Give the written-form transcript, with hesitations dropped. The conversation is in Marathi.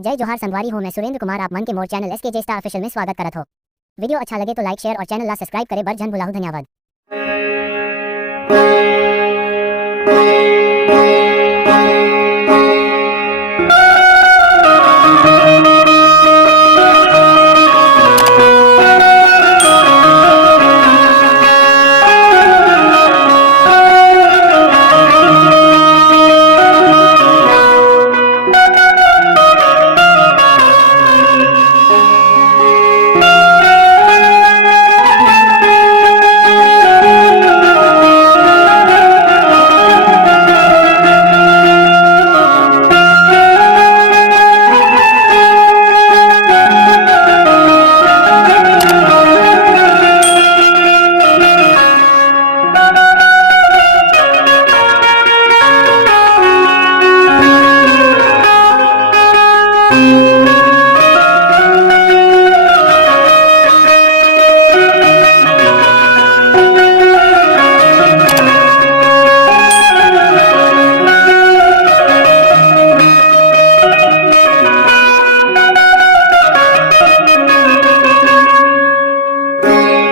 जय जोहार संगवारी हो, मैं सुरेंद्र कुमार आप मन के मोर चैनल SKJ स्टार ऑफिशियल में स्वागत करत हो। वीडियो अच्छा लगे तो लाइक शेयर और चैनल ला सब्सक्राइब करे बर जन भुलाहू। धन्यवाद।